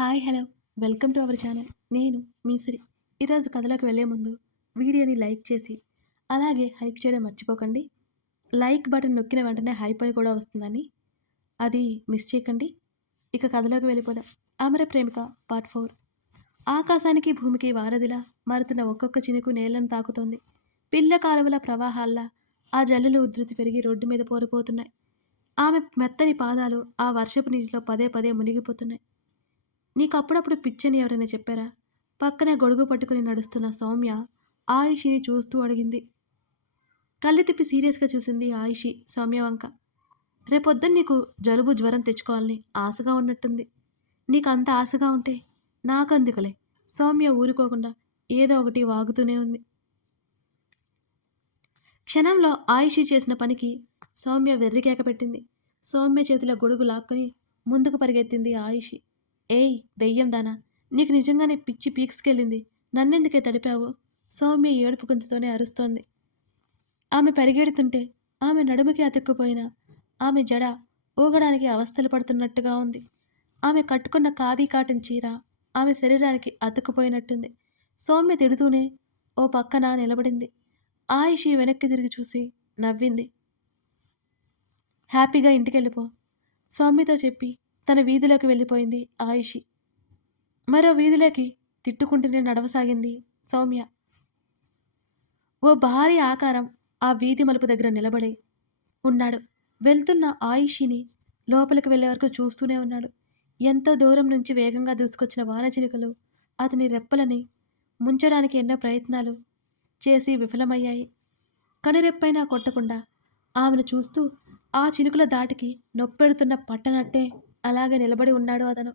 Hi hello welcome to our channel. నేను మీ సిరి. ఈరోజు కథలోకి వెళ్ళే ముందు వీడియోని లైక్ చేసి అలాగే హైప్ చేయడం మర్చిపోకండి. లైక్ బటన్ నొక్కిన వెంటనే హైప్ అని కూడా వస్తుందని అది మిస్ చేయకండి. ఇక కథలోకి వెళ్ళిపోదాం. అమర ప్రేమిక పార్ట్ 4. ఆకాశానికి భూమికి వారధిలా మారుతున్న ఒక్కొక్క చినుకు నేలను తాకుతోంది. పిల్ల కాలువల ప్రవాహాల్లా ఆ జల్లులు ఉధృతి పెరిగి రోడ్డు మీద పోరిపోతున్నాయి. ఆమె మెత్తని పాదాలు ఆ వర్షపు నీటిలో పదే పదే మునిగిపోతున్నాయి. నీకు అప్పుడప్పుడు పిచ్చని ఎవరైనా చెప్పారా? పక్కనే గొడుగు పట్టుకుని నడుస్తున్న సౌమ్య ఆయుషిని చూస్తూ అడిగింది. కళ్ళు తిప్పి సీరియస్గా చూసింది ఆయుషి సౌమ్య వంక. రేపొద్దున నీకు జలుబు జ్వరం తెచ్చుకోవాలని ఆశగా ఉన్నట్టుంది. నీకు అంత ఆశగా ఉంటే నాకందుకులే. సౌమ్య ఊరుకోకుండా ఏదో ఒకటి వాగుతూనే ఉంది. క్షణంలో ఆయుషి చేసిన పనికి సౌమ్య వెర్రికేక పెట్టింది. సౌమ్య చేతిలో గొడుగు లాక్కొని ముందుకు పరిగెత్తింది ఆయుషి. ఏయ్ దెయ్యం దానా, నీకు నిజంగానే పిచ్చి పీక్స్కెళ్ళింది. నన్నెందుకే తడిపావు? సౌమ్య ఏడుపు గొంతుతోనే అరుస్తోంది. ఆమె పరిగెడుతుంటే ఆమె నడుముకి అతుక్కుపోయిన ఆమె జడ ఊగడానికి అవస్థలు పడుతున్నట్టుగా ఉంది. ఆమె కట్టుకున్న ఖాదీ కాటన్ చీర ఆమె శరీరానికి అతుక్కుపోయినట్టుంది. సౌమ్య తిడుతూనే ఓ పక్కన నిలబడింది. ఆయుషి వెనక్కి తిరిగి చూసి నవ్వింది. హ్యాపీగా ఇంటికెళ్ళిపో సౌమ్యతో చెప్పి తన వీధిలోకి వెళ్ళిపోయింది ఆయుషి. మరో వీధిలోకి తిట్టుకుంటూనే నడవసాగింది సౌమ్య. ఓ భారీ ఆకారం ఆ వీధి మలుపు దగ్గర నిలబడి ఉన్నాడు. వెళ్తున్న ఆయుషిని లోపలికి వెళ్లే వరకు చూస్తూనే ఉన్నాడు. ఎంతో దూరం నుంచి వేగంగా దూసుకొచ్చిన వానచినుకలు అతని రెప్పలని ముంచడానికి ఎన్నో ప్రయత్నాలు చేసి విఫలమయ్యాయి. కనురెప్పైనా కొట్టకుండా ఆమెను చూస్తూ ఆ చినుకుల దాటికి నొప్పెడుతున్న పట్టనట్టే అలాగే నిలబడి ఉన్నాడు అతను.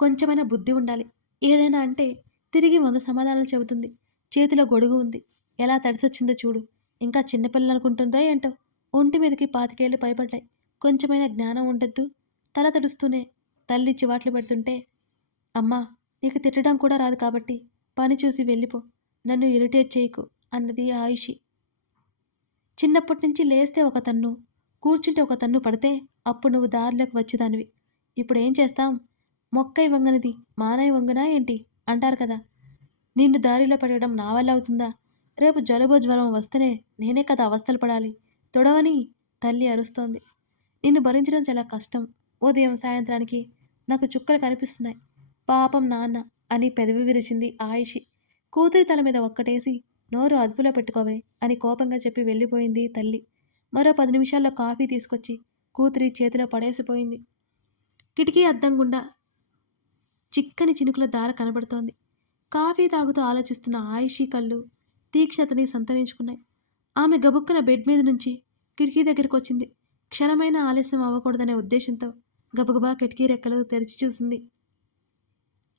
కొంచెమైనా బుద్ధి ఉండాలి. ఏదైనా అంటే తిరిగి 100 సమాధానాలు చెబుతుంది. చేతిలో గొడుగు ఉంది. ఎలా తడిసొచ్చిందో చూడు. ఇంకా చిన్నపిల్లలు అనుకుంటుందో ఏంటో. ఒంటి మీదకి 25 ఏళ్ళు పైబడ్డాయి. కొంచెమైనా జ్ఞానం ఉండద్దు. తల తడుస్తూనే తల్లి చివాట్లు పెడుతుంటే, అమ్మా నీకు తిట్టడం కూడా రాదు కాబట్టి పని చూసి వెళ్ళిపో. నన్ను ఇరిటేట్ చేయకు అన్నది ఆయుషి. చిన్నప్పటి నుంచి లేస్తే ఒక తన్ను, కూర్చుంటే ఒక తన్ను పడితే అప్పుడు నువ్వు దారిలోకి వచ్చేదానివి. ఇప్పుడేం చేస్తాం? మొక్కై వంగనిది మానై వంగునా ఏంటి అంటారు కదా. నిన్ను దారిలో పెట్టడం నా వల్ల అవుతుందా? రేపు జలుబు జ్వరం వస్తేనే నేనే కదా అవస్థలు పడాలి. తొడవని తల్లి అరుస్తోంది. నిన్ను భరించడం చాలా కష్టం. ఉదయం సాయంత్రానికి నాకు చుక్కలు కనిపిస్తున్నాయి. పాపం నాన్న అని పెదవి విరిచింది ఆయుషి. కూతురి తల మీద ఒక్కటేసి నోరు అదుపులో పెట్టుకోవే అని కోపంగా చెప్పి వెళ్ళిపోయింది తల్లి. మరో 10 నిమిషాల్లో కాఫీ తీసుకొచ్చి కూతురి చేతిలో పడేసిపోయింది. కిటికీ అద్దం గుండా చిక్కని చినుకుల దార కనబడుతోంది. కాఫీ తాగుతూ ఆలోచిస్తున్న ఆయుషి కళ్ళు తీక్షణతని సంతరించుకున్నాయి. ఆమె గబుక్కున బెడ్ మీద నుంచి కిటికీ దగ్గరికి వచ్చింది. క్షణమైన ఆలస్యం అవ్వకూడదనే ఉద్దేశంతో గబగబా కిటికీ రెక్కలు తెరిచి చూసింది.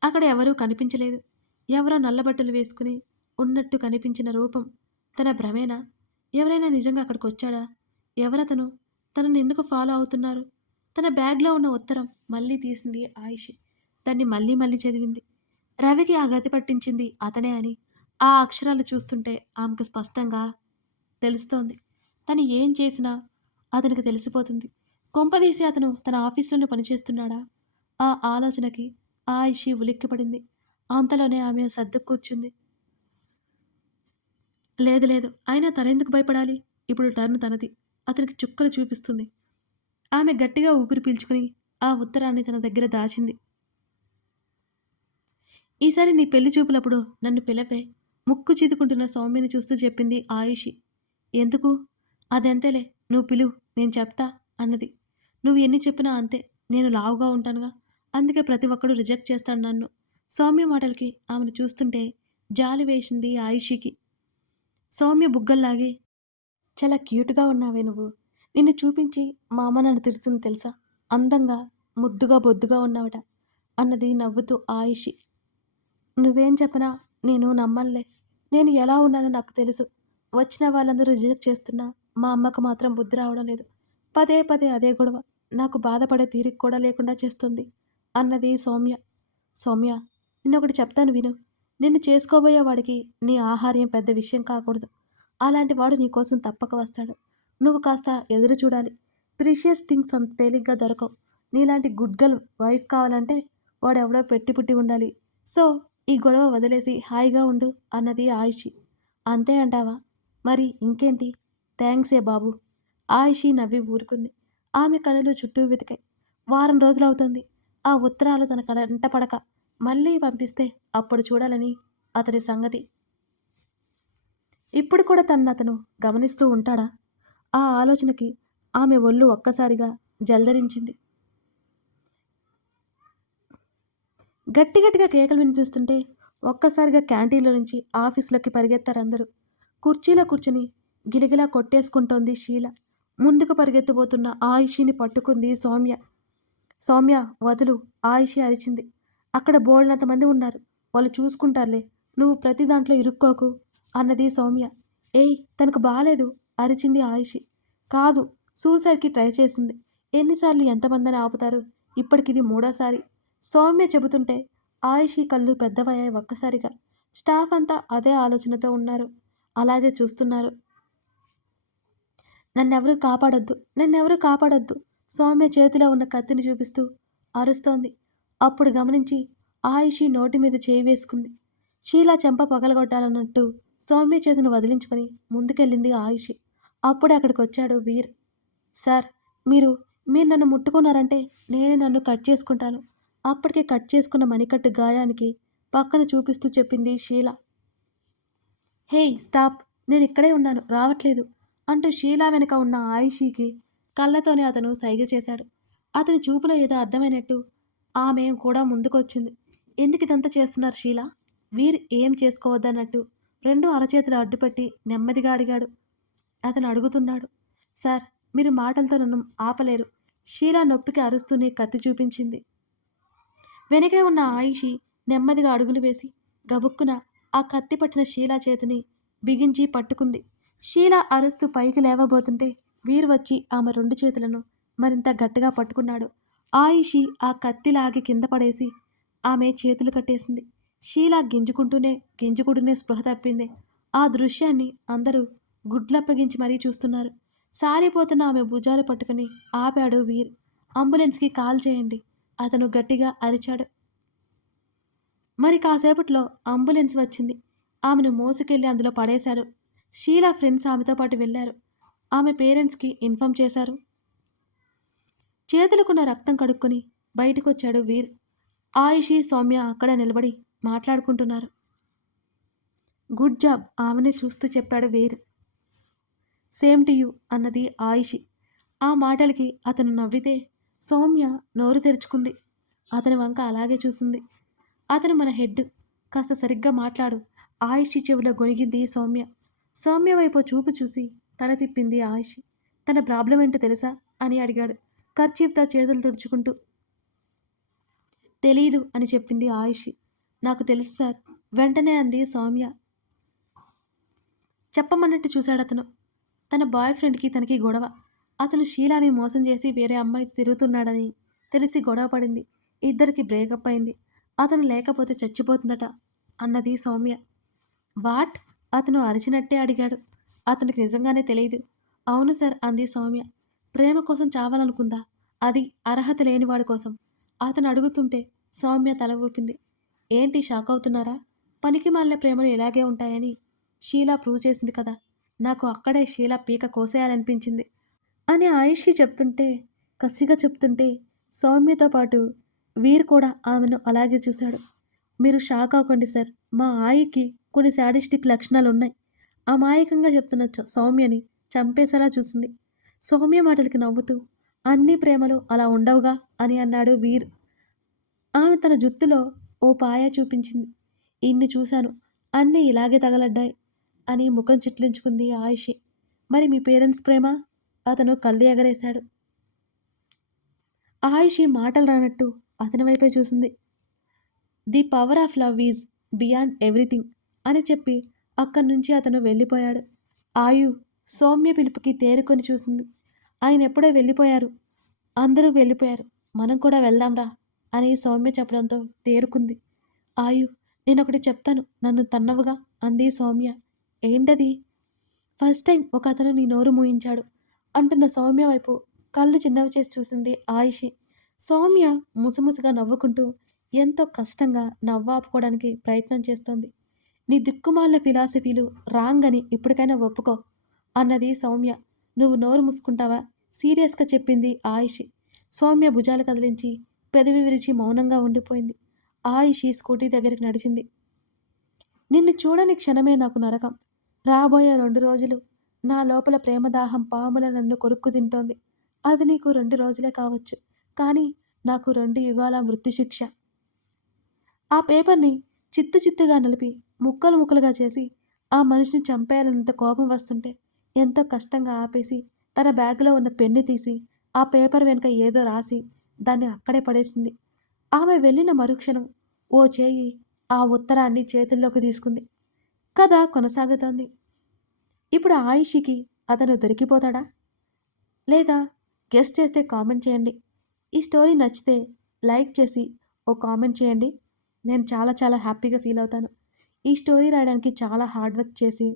అక్కడ ఎవరూ కనిపించలేదు. ఎవరో నల్లబట్టలు వేసుకుని ఉన్నట్టు కనిపించిన రూపం తన భ్రమేనా? ఎవరైనా నిజంగా అక్కడికి వచ్చాడా? ఎవరతను? తనని ఎందుకు ఫాలో అవుతున్నారు? తన బ్యాగ్లో ఉన్న ఉత్తరం మళ్ళీ తీసింది ఆయుషి. దాన్ని మళ్ళీ మళ్ళీ చదివింది. రవికి ఆ గతి పట్టించింది అతనే అని ఆ అక్షరాలు చూస్తుంటే ఆమెకు స్పష్టంగా తెలుస్తోంది. తను ఏం చేసినా అతనికి తెలిసిపోతుంది. కొంపదీసి అతను తన ఆఫీసులోనే పనిచేస్తున్నాడా? ఆ ఆలోచనకి ఆయుషి ఉలిక్కిపడింది. అంతలోనే ఆమె సర్దు కూర్చుంది. లేదు లేదు, అయినా తనెందుకు భయపడాలి? ఇప్పుడు టర్న్ తనది. అతనికి చుక్కలు చూపిస్తుంది. ఆమె గట్టిగా ఊపిరి పీల్చుకుని ఆ ఉత్తరాన్ని తన దగ్గర దాచింది. ఈసారి నీ పెళ్లి చూపులప్పుడు నన్ను పిలవే, ముక్కు చీదుకుంటున్న సౌమ్యని చూస్తూ చెప్పింది ఆయుషి. ఎందుకు? అదెంతేలే, నువ్వు పిలువు, నేను చెప్తా అన్నది. నువ్వు ఎన్ని చెప్పినా అంతే. నేను లావుగా ఉంటానుగా, అందుకే ప్రతి ఒక్కడూ రిజెక్ట్ చేస్తాడు నన్ను. సౌమ్య మాటలకి ఆమెను చూస్తుంటే జాలి వేసింది ఆయుషికి. సౌమ్య బుగ్గల్లాగి చాలా క్యూట్గా ఉన్నావే నువ్వు. నిన్ను చూపించి మా అమ్మ నన్ను తిడుతుంది తెలుసా? అందంగా ముద్దుగా బొద్దుగా ఉన్నావట అన్నది నవ్వుతూ ఆయుషి. నువ్వేం చెప్పనా నేను నమ్మనులే. నేను ఎలా ఉన్నానో నాకు తెలుసు. వచ్చిన వాళ్ళందరూ రిజెక్ట్ చేస్తున్నా మా అమ్మకు మాత్రం బుద్ధి రావడం లేదు. పదే పదే అదే గొడవ. నాకు బాధపడే తీరిక కూడా లేకుండా చేస్తుంది అన్నది సౌమ్య. సౌమ్య, నిన్నొకటి చెప్తాను విను. నిన్ను చేసుకోబోయే వాడికి నీ ఆహార్యం పెద్ద విషయం కాకూడదు. అలాంటి వాడు నీకోసం తప్పక వస్తాడు. నువ్వు కాస్త ఎదురు చూడాలి. ప్రీషియస్ థింగ్స్ అంత తేలిగ్గా దొరకవు. నీలాంటి గుడ్ గర్ల్ వైఫ్ కావాలంటే వాడెవడో పెట్టి పుట్టి ఉండాలి. సో ఈ గొడవ వదిలేసి హాయిగా ఉండు అన్నది ఆయిషి. అంతే అంటావా? మరి ఇంకేంటి? థ్యాంక్సే బాబు. ఆయిషి నవ్వి ఊరుకుంది. ఆమె కనులు చుట్టూ వెతికాయి. వారం రోజులవుతుంది ఆ ఉత్తరాలు తన కంట పడక. మళ్ళీ పంపిస్తే అప్పుడు చూడాలని అతని సంగతి. ఇప్పుడు కూడా అతను గమనిస్తూ ఉంటాడా? ఆ ఆలోచనకి ఆమె ఒళ్ళు ఒక్కసారిగా జల్దరించింది. గట్టిగట్టిగా కేకలు వినిపిస్తుంటే ఒక్కసారిగా క్యాంటీన్లో నుంచి ఆఫీస్లోకి పరిగెత్తారందరూ. కుర్చీలో కూర్చుని గిలిగిలా కొట్టేసుకుంటోంది షీల. ముందుకు పరిగెత్తిపోతున్న ఆయిషిని పట్టుకుంది సౌమ్య. సౌమ్య వదులు, ఆయిషి అరిచింది. అక్కడ బోల్డంత మంది ఉన్నారు, వాళ్ళు చూసుకుంటారులే, నువ్వు ప్రతి దాంట్లో ఇరుక్కోకు అన్నది సౌమ్య. ఏయ్ తనకు బాలేదు అరిచింది ఆయిషి. కాదు, సూసైడ్కి ట్రై చేసింది. ఎన్నిసార్లు ఎంతమందిని ఆపుతారు? ఇప్పటికిది మూడోసారి. సౌమ్య చెబుతుంటే ఆయిషి కళ్ళు పెద్దవయ్యాయి ఒక్కసారిగా. స్టాఫ్ అంతా అదే ఆలోచనతో ఉన్నారు, అలాగే చూస్తున్నారు. నన్నెవరూ కాపాడొద్దు సౌమ్య చేతిలో ఉన్న కత్తిని చూపిస్తూ అరుస్తోంది. అప్పుడు గమనించి ఆయిషి నోటి మీద చేయి వేసుకుంది. షీలా చెంప పగలగొట్టాలన్నట్టు సౌమ్య చేతిని వదిలించుకొని ముందుకెళ్ళింది ఆయిషి. అప్పుడే అక్కడికి వచ్చాడు వీర్. సార్, మీరు నన్ను ముట్టుకున్నారంటే నేనే నన్ను కట్ చేసుకుంటాను. అప్పటికే కట్ చేసుకున్న మణికట్టు గాయానికి పక్కన చూపిస్తూ చెప్పింది షీలా. హేయ్ స్టాప్, నేను ఇక్కడే ఉన్నాను, రావట్లేదు అంటూ షీలా వెనుక ఉన్న ఆయిషీకి కళ్ళతోనే అతను సైగ చేశాడు. అతని చూపులో ఏదో అర్థమైనట్టు ఆమె కూడా ముందుకొచ్చింది. ఎందుకు ఇదంతా చేస్తున్నారు షీలా? వీర్ ఏం చేసుకోవద్దన్నట్టు రెండు అరచేతులు అడ్డుపెట్టి నెమ్మదిగా అడిగాడు. అతను అడుగుతున్నాడు. సార్, మీరు మాటలతో నన్ను ఆపలేరు. షీలా నొప్పికి అరుస్తూనే కత్తి చూపించింది. వెనకే ఉన్న ఆయిషి నెమ్మదిగా అడుగులు వేసి గబుక్కున ఆ కత్తి పట్టిన షీలా చేతిని బిగించి పట్టుకుంది. షీలా అరుస్తూ పైకి లేవబోతుంటే వీర్ వచ్చి ఆమె రెండు చేతులను మరింత గట్టిగా పట్టుకున్నాడు. ఆయిషి ఆ కత్తి లాగి కింద పడేసి ఆమె చేతులు కట్టేసింది. షీలా గింజుకుంటూనే స్పృహ తప్పింది. ఆ దృశ్యాన్ని అందరూ గుడ్లప్పగించి మరీ చూస్తున్నారు. సారిపోతున్న ఆమె భుజాలు పట్టుకుని ఆపాడు వీర్. అంబులెన్స్కి కాల్ చేయండి అతను గట్టిగా అరిచాడు. మరి కాసేపట్లో అంబులెన్స్ వచ్చింది. ఆమెను మోసుకెళ్లి అందులో పడేశాడు. షీలా ఫ్రెండ్స్ ఆమెతో పాటు వెళ్లారు. ఆమె పేరెంట్స్కి ఇన్ఫామ్ చేశారు. చేతులకున్న రక్తం కడుక్కొని బయటకొచ్చాడు వీర్. ఆయిషి సౌమ్య అక్కడే నిలబడి మాట్లాడుకుంటున్నారు. గుడ్ జాబ్ ఆమెనే చూస్తూ చెప్పాడు వీర్. సేమ్ టు యూ అన్నది ఆయిషి. ఆ మాటలకి అతను నవ్వితే సౌమ్య నోరు తెరుచుకుంది. అతని వంక అలాగే చూసింది. అతను మన హెడ్, కాస్త సరిగ్గా మాట్లాడు ఆయిషి చెవిలో గొనిగింది సౌమ్య. సౌమ్య వైపు చూపు చూసి తల తిప్పింది ఆయిషి. తన ప్రాబ్లం ఏంటో తెలుసా అని అడిగాడు కర్చీఫ్తో చేతులు తుడుచుకుంటూ. తెలీదు అని చెప్పింది ఆయిషి. నాకు తెలుసు సార్ వెంటనే అంది సౌమ్య. చెప్పమన్నట్టు చూశాడు అతను. తన బాయ్ ఫ్రెండ్కి తనకి గొడవ. అతను షీలాని మోసం చేసి వేరే అమ్మాయితో తిరుగుతున్నాడని తెలిసి గొడవ పడింది. ఇద్దరికి బ్రేకప్ అయింది. అతను లేకపోతే చచ్చిపోతుందట అన్నది సౌమ్య. వాట్? అతను అరిచినట్టే అడిగాడు. అతనికి నిజంగానే తెలియదు. అవును సార్ అంది సౌమ్య. ప్రేమ కోసం చావాలనుకుందా? అది అర్హత లేనివాడి కోసం. అతను అడుగుతుంటే సౌమ్య తల ఊపింది. ఏంటి షాక్ అవుతున్నారా? పనికి మాలిన ప్రేమలు ఇలాగే ఉంటాయని షీలా ప్రూవ్ చేసింది కదా. నాకు అక్కడే షీలా పీక కోసేయాలనిపించింది అని ఆయిషి కసిగా చెప్తుంటే సౌమ్యతో పాటు వీర్ కూడా ఆమెను అలాగే చూశాడు. మీరు షాక్ అవ్వకండి సార్, మా ఆయికి కొన్ని శాడిస్టిక్ లక్షణాలు ఉన్నాయి. అమాయకంగా చెప్తున్న సౌమ్యని చంపేసేలా చూసింది. సౌమ్య మాటలకి నవ్వుతూ అన్ని ప్రేమలు అలా ఉండవుగా అని అన్నాడు వీర్. ఆమె తన జుత్తులో ఓ పాయ చూపించింది. ఇన్ని చూశాను, అన్నీ ఇలాగే తగలడ్డాయి అని ముఖం చిట్లించుకుంది ఆయిషి. మరి మీ పేరెంట్స్ ప్రేమ? అతను కళ్ళు ఎగరేశాడు. ఆయిషి మాటలు రానట్టు అతని వైపే చూసింది. The power of love is beyond everything అని చెప్పి అక్కడి నుంచి అతను వెళ్ళిపోయాడు. ఆయు సౌమ్య పిలుపుకి తేరుకొని చూసింది. ఆయన ఎప్పుడో వెళ్ళిపోయారు, అందరూ వెళ్ళిపోయారు, మనం కూడా వెళ్దాంరా అని సౌమ్య చెప్పడంతో తేరుకుంది. ఆయు, నేనొకటి చెప్తాను, నన్ను తన్నవుగా అంది సౌమ్య. ఏంటది? ఫస్ట్ టైం ఒక అతను నీ నోరు మూయించాడు అంటున్న సౌమ్య వైపు కళ్ళు చిన్నవి చేసి చూసింది ఆయిషి. సౌమ్య ముసిముసిగా నవ్వుకుంటూ ఎంతో కష్టంగా నవ్వాపుకోవడానికి ప్రయత్నం చేస్తోంది. నీ దిక్కుమాలిన ఫిలాసఫీలు రాంగ్ అని ఇప్పటికైనా ఒప్పుకో అన్నది సౌమ్య. నువ్వు నోరు మూసుకుంటావా? సీరియస్‌గా చెప్పింది ఆయిషి. సౌమ్య భుజాలు కదిలించి, పెదవి విరిచి మౌనంగా ఉండిపోయింది. ఆయిషి స్కూటీ దగ్గరికి నడిచింది. నిన్ను చూడని క్షణమే నాకు నరకం. రాబోయే 2 రోజులు నా లోపల ప్రేమదాహం పాముల నన్ను కొరుక్కు తింటోంది. అది నీకు 2 రోజులే కావచ్చు. కానీ నాకు 2 యుగాల మృత్యుశిక్ష. ఆ పేపర్‌ని చిత్తు చిత్తుగా నలిపి, ముక్కలు ముక్కలుగా చేసి, ఆ మనిషిని చంపేయాలన్నంత కోపం వస్తుంటే, ఎంతో కష్టంగా ఆపేసి, తన బ్యాగ్‌లో ఉన్న పెన్ను తీసి, ఆ పేపర్ వెనుక ఏదో రాసి, దాన్ని అక్కడే పడేసింది. ఆమె వెళ్ళిన మరుక్షణం, ఓ చేయి ఆ ఉత్తరాన్ని చేతుల్లోకి తీసుకుంది. కథ కొనసాగుతోంది. ఇప్పుడు ఆయిషికి అతను దొరికిపోతాడా? లేదా గెస్ చేస్తే కామెంట్ చేయండి. ఈ స్టోరీ నచ్చితే లైక్ చేసి ఓ కామెంట్ చేయండి. నేను చాలా చాలా హ్యాపీగా ఫీల్ అవుతాను. ఈ స్టోరీ రాయడానికి చాలా హార్డ్ వర్క్ చేసి,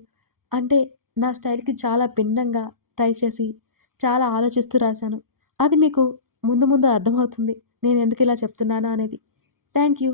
అంటే నా స్టైల్‌కి చాలా భిన్నంగా ట్రై చేసి, చాలా ఆలోచిస్తూ రాశాను. అది మీకు ముందు ముందు అర్థమవుతుంది. నేను ఎందుకు ఇలా చెప్తున్నాను అనేది. Thank you.